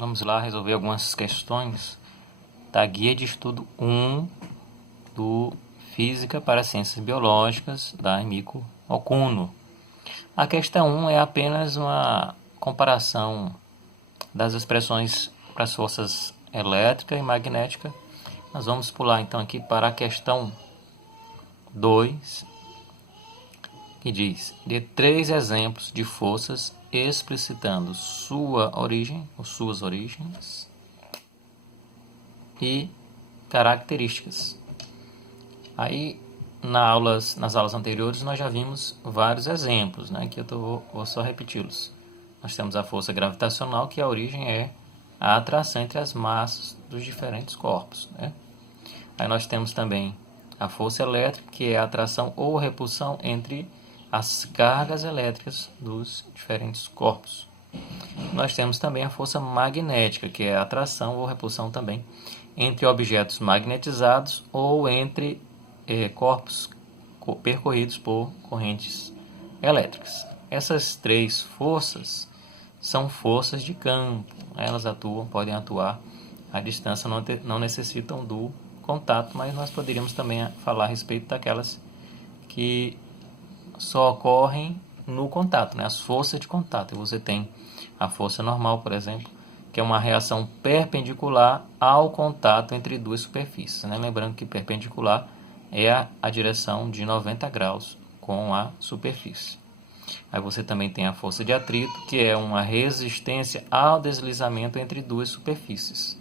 Vamos lá resolver algumas questões da Guia de Estudo 1 do Física para Ciências Biológicas, da Emiko Okuno. A questão 1 é apenas uma comparação das expressões para as forças elétrica e magnética. Nós vamos pular então aqui para a questão 2, que diz: dê 3 exemplos de forças explicitando sua origem ou suas origens e características. Aí nas aulas anteriores nós já vimos vários exemplos, né? Que eu vou só repeti-los. Nós temos a força gravitacional, que a origem é a atração entre as massas dos diferentes corpos, né? Aí nós temos também a força elétrica, que é a atração ou repulsão entre as cargas elétricas dos diferentes corpos. Nós temos também a força magnética, que é a atração ou repulsão também entre objetos magnetizados ou entre corpos percorridos por correntes elétricas. Essas 3 forças são forças de campo. Elas podem atuar à distância, não necessitam do contato, mas nós poderíamos também falar a respeito daquelas que só ocorrem no contato, né? As forças de contato. E você tem a força normal, por exemplo, que é uma reação perpendicular ao contato entre duas superfícies, né? Lembrando que perpendicular é a direção de 90 graus com a superfície. Aí você também tem a força de atrito, que é uma resistência ao deslizamento entre duas superfícies.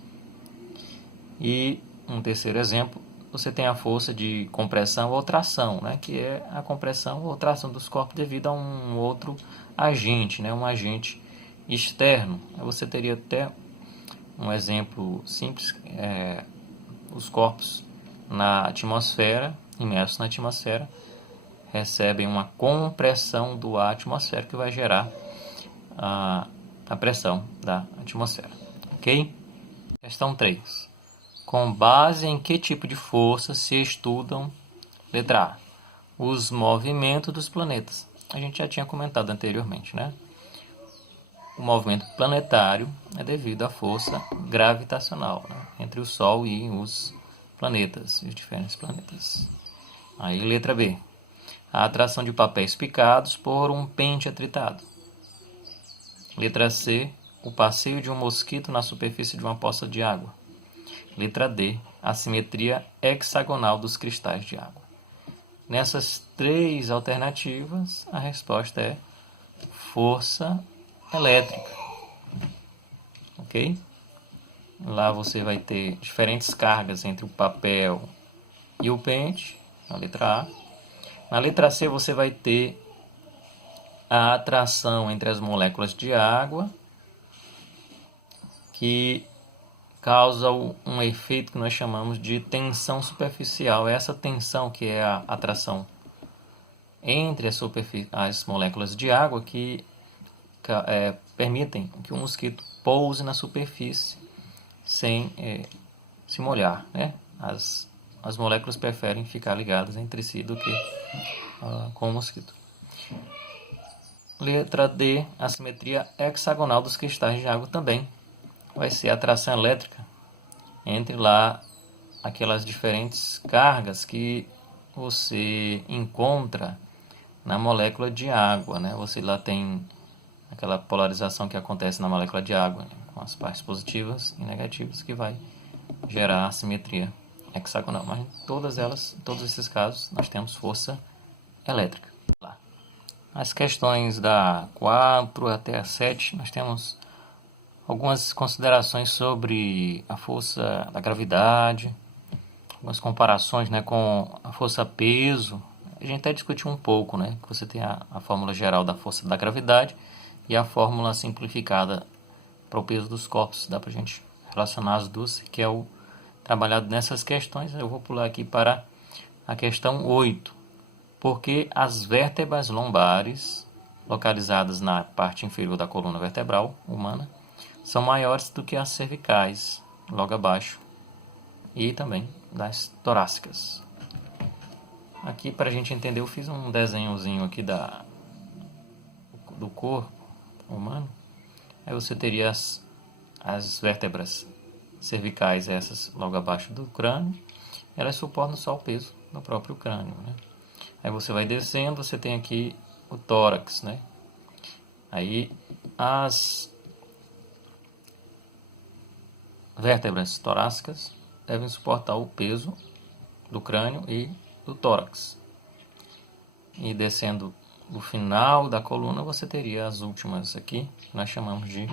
E um terceiro exemplo, você tem a força de compressão ou tração, né? Que é a compressão ou tração dos corpos devido a um outro agente, né? Um agente externo. Aí você teria até um exemplo simples, os corpos na atmosfera, imersos na atmosfera, recebem uma compressão do ar atmosférico que vai gerar a pressão da atmosfera. Ok? Questão 3. Com base em que tipo de força se estudam, letra A, os movimentos dos planetas? A gente já tinha comentado anteriormente, né? O movimento planetário é devido à força gravitacional, né? Entre o Sol e os planetas, os diferentes planetas. Aí, letra B, a atração de papéis picados por um pente atritado. Letra C, o passeio de um mosquito na superfície de uma poça de água. Letra D, a simetria hexagonal dos cristais de água. Nessas 3 alternativas, a resposta é força elétrica. Ok? Lá você vai ter diferentes cargas entre o papel e o pente, na letra A. Na letra C você vai ter a atração entre as moléculas de água, que causa um efeito que nós chamamos de tensão superficial. Essa tensão, que é a atração entre as moléculas de água, que permitem que o mosquito pouse na superfície sem se molhar, né? As moléculas preferem ficar ligadas entre si do que com o mosquito. Letra D, a simetria hexagonal dos cristais de água também vai ser a atração elétrica entre lá aquelas diferentes cargas que você encontra na molécula de água, né? Você lá tem aquela polarização que acontece na molécula de água, né? Com as partes positivas e negativas, que vai gerar a simetria hexagonal. Mas em todos esses casos, nós temos força elétrica. Lá. As questões da 4 até a 7, nós temos algumas considerações sobre a força da gravidade, algumas comparações, né, com a força peso. A gente até discutiu um pouco, né, que você tem a fórmula geral da força da gravidade e a fórmula simplificada para o peso dos corpos. Dá para a gente relacionar as duas, que é o trabalhado nessas questões. Eu vou pular aqui para a questão 8. Porque as vértebras lombares, localizadas na parte inferior da coluna vertebral humana, são maiores do que as cervicais, logo abaixo, e também das torácicas. Aqui, para a gente entender, eu fiz um desenhozinho aqui do corpo humano. Aí você teria as vértebras cervicais, essas logo abaixo do crânio, elas suportam só o peso do próprio crânio, né? Aí você vai descendo, você tem aqui o tórax, né? Aí as vértebras torácicas devem suportar o peso do crânio e do tórax. E descendo do final da coluna, você teria as últimas aqui, que nós chamamos de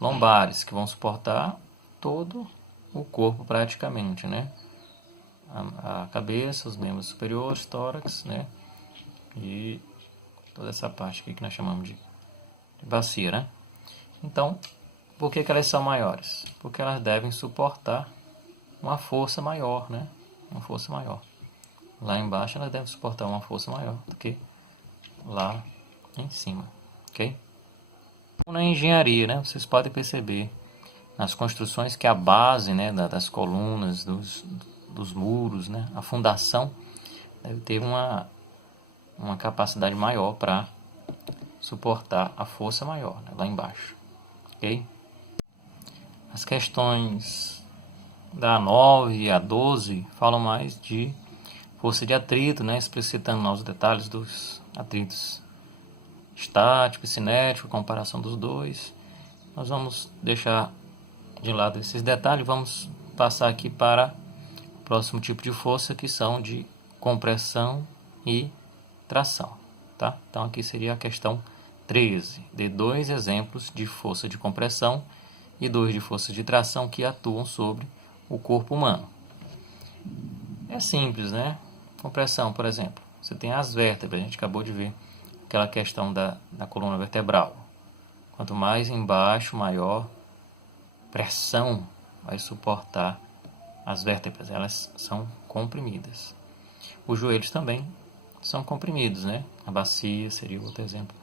lombares, que vão suportar todo o corpo praticamente, né? A cabeça, os membros superiores, tórax, né? E toda essa parte aqui que nós chamamos de bacia, né? Então, por que elas são maiores? Porque elas devem suportar uma força maior, né? Uma força maior. Lá embaixo elas devem suportar uma força maior do que lá em cima, ok? Na engenharia, né? Vocês podem perceber nas construções que a base, né, das colunas, dos muros, né? A fundação deve ter uma capacidade maior para suportar a força maior, né, lá embaixo, ok? As questões da 9 e a 12 falam mais de força de atrito, né, explicitando os detalhes dos atritos estático e cinético, comparação dos dois. Nós vamos deixar de lado esses detalhes, vamos passar aqui para o próximo tipo de força, que são de compressão e tração, tá? Então aqui seria a questão 13, de 2 exemplos de força de compressão e 2 de força de tração que atuam sobre o corpo humano. É simples, né? Compressão, por exemplo, você tem as vértebras, a gente acabou de ver aquela questão da coluna vertebral. Quanto mais embaixo, maior pressão vai suportar as vértebras, elas são comprimidas. Os joelhos também são comprimidos, né? A bacia seria outro exemplo.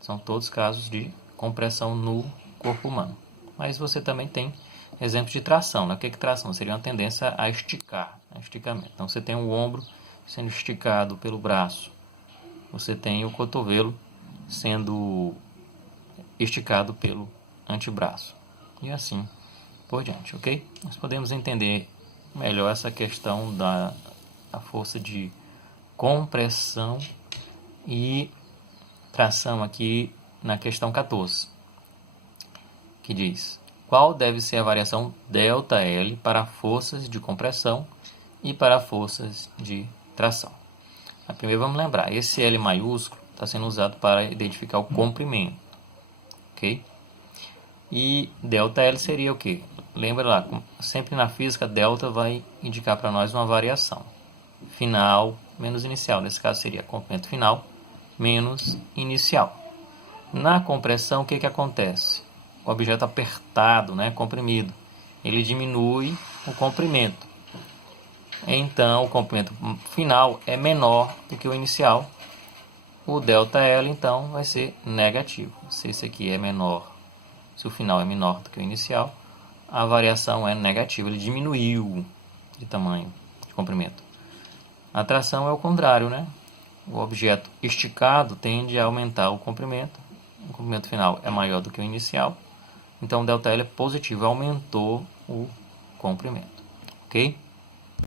São todos casos de compressão no corpo humano. Mas você também tem exemplos de tração, né? O que é tração? Seria uma tendência a esticar, esticamento. Então você tem o ombro sendo esticado pelo braço, você tem o cotovelo sendo esticado pelo antebraço, e assim por diante, ok? Nós podemos entender melhor essa questão da força de compressão e tração aqui na questão 14, que diz: qual deve ser a variação ΔL para forças de compressão e para forças de tração? Primeiro vamos lembrar, esse L maiúsculo está sendo usado para identificar o comprimento, ok? E ΔL seria o quê? Lembra lá, sempre na física, delta vai indicar para nós uma variação. Final menos inicial, nesse caso seria comprimento final menos inicial. Na compressão, o que acontece? O objeto apertado, né, comprimido, ele diminui o comprimento. Então, o comprimento final é menor do que o inicial. O ΔL, então, vai ser negativo. Se esse aqui é menor, se o final é menor do que o inicial, a variação é negativa. Ele diminuiu de tamanho, de comprimento. A tração é o contrário, né? O objeto esticado tende a aumentar o comprimento. O comprimento final é maior do que o inicial. Então, o ΔL é positivo, aumentou o comprimento. Ok?